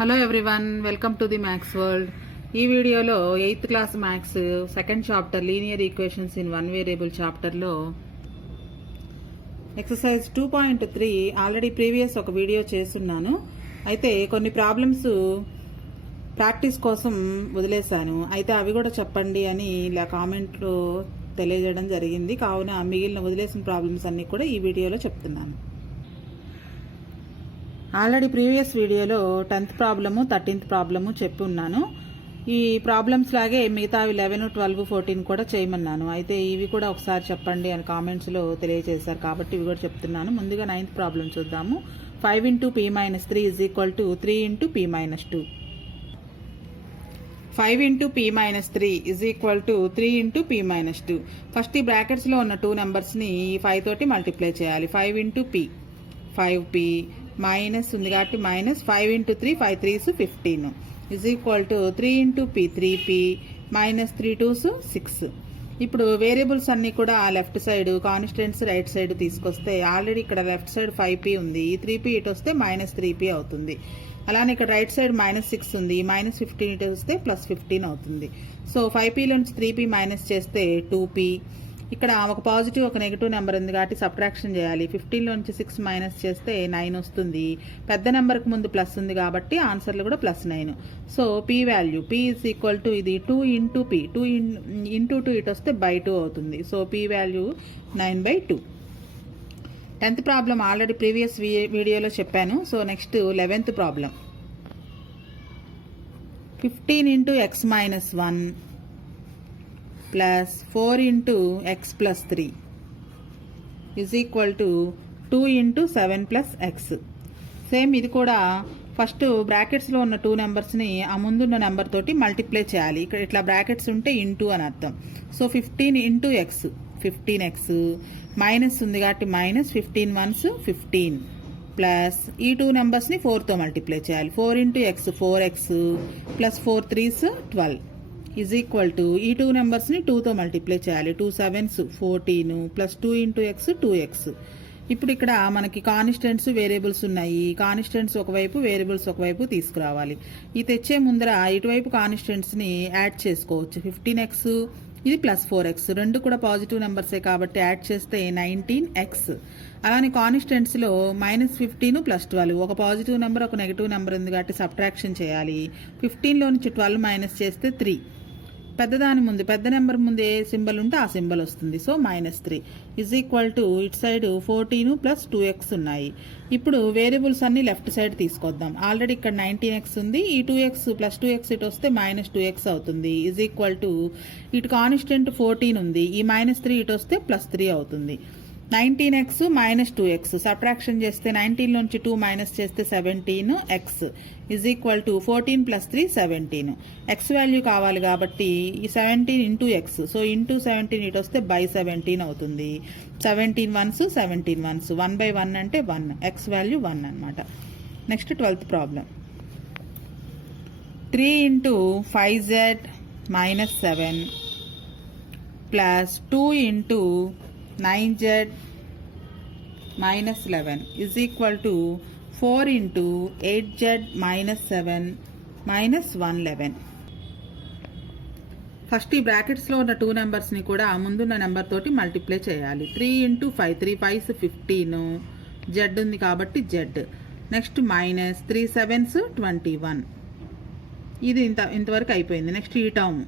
Hello everyone, welcome to the maths world. ఈ వీడియోలో 8th class maths second chapter linear equations in one variable చాప్టర్లో exercise 2.3 already previous ఒక video చేస్తున్నాను. అయితే కొన్ని ప్రాబ్లమ్స్ ప్రాక్టీస్ కోసం వదిలేశాను. అయితే అవి కూడా చెప్పండి అని ఇలా కామెంట్లో తెలియజేయడం జరిగింది. కావున మిగిలిన వదిలేసిన ప్రాబ్లమ్స్ అన్ని కూడా ఈ వీడియోలో చెప్తున్నాను. ఆల్రెడీ ప్రీవియస్ వీడియోలో 10th ప్రాబ్లము 13th ప్రాబ్లము చెప్పి ఉన్నాను. ఈ ప్రాబ్లమ్స్ లాగే మిగతావి 11, 12, 14 కూడా చేయమన్నాను. అయితే ఇవి కూడా ఒకసారి చెప్పండి అని కామెంట్స్లో తెలియజేశారు కాబట్టి ఇవి కూడా చెప్తున్నాను. ముందుగా 9th ప్రాబ్లం చూద్దాము. 5 × p - 3 = 3 × p - 2. 5 × p - 3 = 3 × p - 2. First ఈ బ్రాకెట్స్లో ఉన్న 2 నెంబర్స్ని 5 తోటి మల్టిప్లై చేయాలి. 5 × p 5p మైనస్ ఉంది కాబట్టి minus 5 × 3 5 3s 15 3 × p 3p minus 3 2s 6. ఇప్పుడు వేరియబుల్స్ అన్ని కూడా left side, constants right side తీసుకొస్తే ఆల్రెడీ ఇక్కడ లెఫ్ట్ సైడ్ 5p ఉంది. ఈ 3p ఇటు వస్తే మైనస్ 3p అవుతుంది. అలానే ఇక్కడ రైట్ సైడ్ -6 ఉంది. మైనస్ 15 ఇటు వస్తే ప్లస్ 15 అవుతుంది. సో 5p నుంచి 3p మైనస్ చేస్తే 2p. ఇక్కడ ఒక పాజిటివ్ ఒక నెగిటివ్ నెంబర్ ఉంది కాబట్టి సబ్ట్రాక్షన్ చేయాలి. 15 నుంచి 6 మైనస్ చేస్తే 9 వస్తుంది. పెద్ద నెంబర్కి ముందు ప్లస్ ఉంది కాబట్టి ఆన్సర్లు కూడా +9. సో p వాల్యూ p = ఇది 2 × p 2 × 2 ఇటు వస్తే /2 అవుతుంది. So p value 9/2. 10th problem already previous వీడియోలో చెప్పాను. So next 11th problem. 15 × x - 1 plus 4 × x + 3 = 2 × 7 + x. Same ఇది కూడా ఫస్ట్ బ్రాకెట్స్లో ఉన్న 2 నెంబర్స్ని ఆ ముందున్న నెంబర్ తోటి మల్టిప్లై చేయాలి. ఇక్కడ ఇట్లా బ్రాకెట్స్ ఉంటే ఇంటూ అని అర్థం. సో 15 × x 15x మైనస్ ఉంది కాబట్టి మైనస్ 15 1s 15 ప్లస్ ఈ 2 నెంబర్స్ని 4తో మల్టిప్లై చేయాలి. 4 × x 4x ప్లస్ 4 3s 12 ఈ 2 నెంబర్స్ని 2తో మల్టిప్లై చేయాలి. 2 7s 14 ప్లస్ 2 × x 2x. ఇప్పుడు ఇక్కడ మనకి కాన్స్టెంట్స్ వేరియబుల్స్ ఉన్నాయి. కాన్స్టెంట్స్ ఒకవైపు, వేరియబుల్స్ ఒకవైపు తీసుకురావాలి. ఈ తెచ్చే ముందర ఇటువైపు కాన్స్టెంట్స్ని యాడ్ చేసుకోవచ్చు. 15x ఇది ప్లస్ 4x రెండు కూడా పాజిటివ్ నెంబర్సే కాబట్టి యాడ్ చేస్తే 19x. అలానే కాన్స్టెంట్స్లో -15 + 12 ఒక పాజిటివ్ నెంబర్ ఒక నెగిటివ్ నెంబర్ ఉంది కాబట్టి సబ్ట్రాక్షన్ చేయాలి. 15లో నుంచి 12 మైనస్ చేస్తే 3. పెద్దదాని ముందు పెద్ద నెంబర్ ముందు ఏ సింబల్ ఉంటే ఆ సింబల్ వస్తుంది. సో -3 ఇటు సైడ్ 14 + 2x ఉన్నాయి. ఇప్పుడు వేరియబుల్స్ అన్ని లెఫ్ట్ సైడ్ తీసుకొద్దాం. ఆల్రెడీ ఇక్కడ 19x ఉంది. ఈ 2x + 2x ఇటు వస్తే -2x అవుతుంది. ఇటు కాన్స్టెంట్ 14 ఉంది. ఈ -3 ఇటు వస్తే +3 అవుతుంది. 19x - 2x సబ్ట్రాక్షన్ చేస్తే 19 నుంచి 2 మైనస్ చేస్తే 17x = 14 + 3 17. x వాల్యూ కావాలి కాబట్టి ఈ 17 × x. సో ఇంటూ 17 ఇటు వస్తే /17 అవుతుంది. 17 1s 17 1s 1/1 అంటే 1. x వాల్యూ 1 అనమాట. Next 12th problem. 3 × 5z - 7 plus 2 × 9z - 11 = 4 × 8z - 7 - 111. First ఈ బ్రాకెట్స్లో ఉన్న 2 నెంబర్స్ని కూడా ముందున్న నెంబర్ తోటి మల్టిప్లై చేయాలి. 3 × 5 3 5s 15 z ఉంది కాబట్టి z. Next -3 7s 21. ఇది ఇంతవరకు అయిపోయింది. నెక్స్ట్ ఈ టర్మ్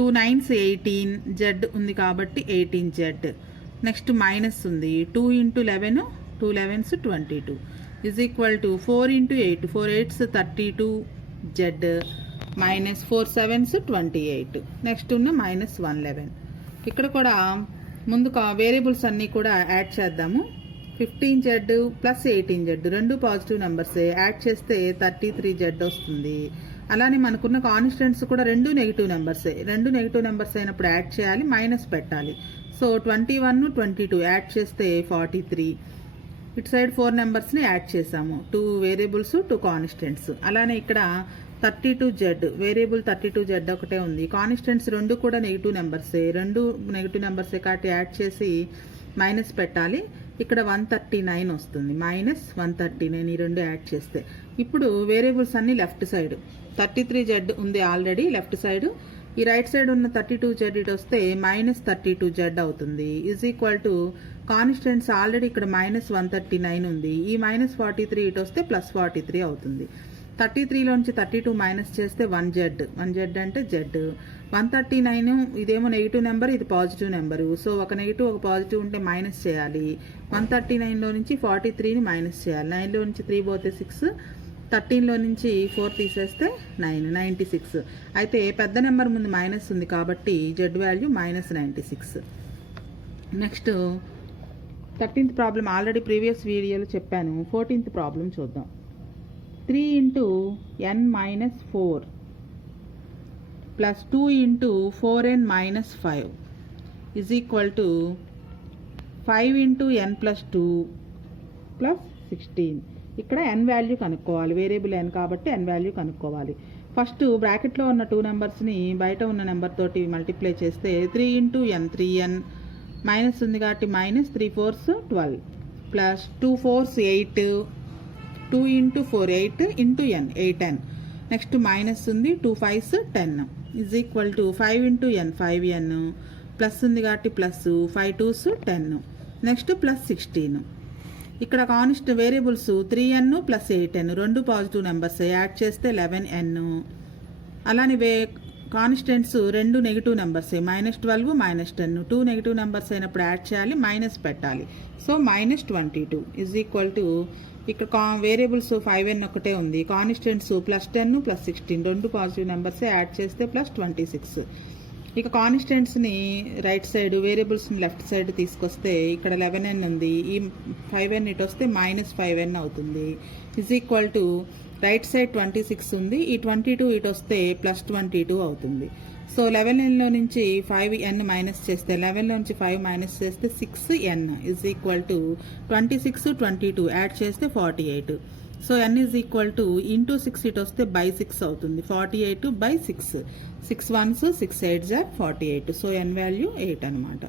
2 9s 18 z ఉంది కాబట్టి 18z. నెక్స్ట్ మైనస్ ఉంది. 2 × 11 2 11s 22 4 × 8 4 8s 32z -4 7s 28. Next ఉన్న -111. ఇక్కడ కూడా ముందు వేరియబుల్స్ అన్నీ కూడా యాడ్ చేద్దాము. 15z + 18z రెండు పాజిటివ్ నెంబర్సే. యాడ్ చేస్తే 33z వస్తుంది. అలానే మనకున్న కాన్స్టెంట్స్ కూడా రెండు నెగిటివ్ నెంబర్సే. రెండు నెగిటివ్ నెంబర్స్ అయినప్పుడు యాడ్ చేయాలి, మైనస్ పెట్టాలి. సో 21 22 యాడ్ చేస్తే 43. ఇటు సైడ్ 4 నెంబర్స్ని యాడ్ చేసాము. 2 వేరియబుల్స్ 2 కాన్స్టెంట్స్. అలానే ఇక్కడ 32z వేరియబుల్ 32z ఒకటే ఉంది. కాన్స్టెంట్స్ రెండు కూడా నెగిటివ్ నెంబర్సే. రెండు నెగిటివ్ నెంబర్సే కాబట్టి యాడ్ చేసి మైనస్ పెట్టాలి. ఇక్కడ 139 వస్తుంది. -139 ఈ రెండు యాడ్ చేస్తే ఇప్పుడు వేరియబుల్స్ అన్ని లెఫ్ట్ సైడ్ 33z ఉంది ఆల్రెడీ లెఫ్ట్ సైడ్. ఈ రైట్ సైడ్ ఉన్న 32z ఇటు వస్తే -32z అవుతుంది. Is equal to constants already ఇక్కడ -139 ఉంది. ఈ -43 ఇటు వస్తే +43 అవుతుంది. 33లోంచి 32 మైనస్ చేస్తే 1z అంటే z. 139 ఇదేమో నెగిటివ్ నెంబర్, ఇది పాజిటివ్ నెంబరు. సో ఒక నెగిటివ్ ఒక పాజిటివ్ ఉంటే మైనస్ చేయాలి. 139లో నుంచి 43ని మైనస్ చేయాలి. 9లో నుంచి 3 పోతే 6, 13లో నుంచి 4 తీసేస్తే 96. అయితే పెద్ద నెంబర్ ముందు మైనస్ ఉంది కాబట్టి z value -96. Next 13th problem already previous వీడియోలో చెప్పాను. 14th ప్రాబ్లం చూద్దాం. 3 × n - 4 + 2 × 4n - 5 is equal to 5 × n + 2 + 16. ఇక్కడ n వాల్యూ కనుక్కోవాలి. వేరియబుల్ n కాబట్టి n వాల్యూ కనుక్కోవాలి. ఫస్ట్ బ్రాకెట్లో ఉన్న 2 నెంబర్స్ని బయట ఉన్న నెంబర్ తోటి మల్టిప్లై చేస్తే 3 × n 3n మైనస్ ఉంది కాబట్టి -3 4s 12 plus 2 4s 8 2 × 4 8 × n 8n. Next minus ఉంది 2 5s 10 is equal to 5 × n 5n plus ఉంది కాబట్టి ప్లస్ 5 2s 10 నెక్స్ట్ ప్లస్ 16. ఇక్కడ కాన్స్ట్ వేరియబుల్స్ 3n + 8n రెండు పాజిటివ్ నెంబర్స్ యాడ్ చేస్తే 11n. అలానే కాన్స్టెంట్స్ రెండు నెగిటివ్ నెంబర్స్ -12 -10. 2 నెగిటివ్ నెంబర్స్ అయినప్పుడు add చేయాలి, మైనస్ పెట్టాలి. సో -22 ఈజ్ ఈక్వల్ టు ఇక్కడ వేరియబుల్స్ 5n ఒకటే ఉంది. కాన్స్టెంట్స్ +10 + 16 రెండు పాజిటివ్ నెంబర్స్ యాడ్ చేస్తే +26. ఇక కాన్స్టెంట్స్ని రైట్ సైడ్ వేరియబుల్స్ని లెఫ్ట్ సైడ్ తీసుకొస్తే ఇక్కడ 11n ఉంది. ఈ 5n ఇటు వస్తే -5n అవుతుంది. Is equal to right side 26 ఉంది. ఈ 22 ఇటు వస్తే +22 అవుతుంది. సో 11nలో నుంచి 5n మైనస్ చేస్తే 11లో నుంచి 5 మైనస్ చేస్తే 6n is equal to 26 22 add చేస్తే 48. So n is equal to into 6 ఇటు వస్తే /6 అవుతుంది. 48/6. 6 1s 6 8s 48. So n value 8 అనమాట.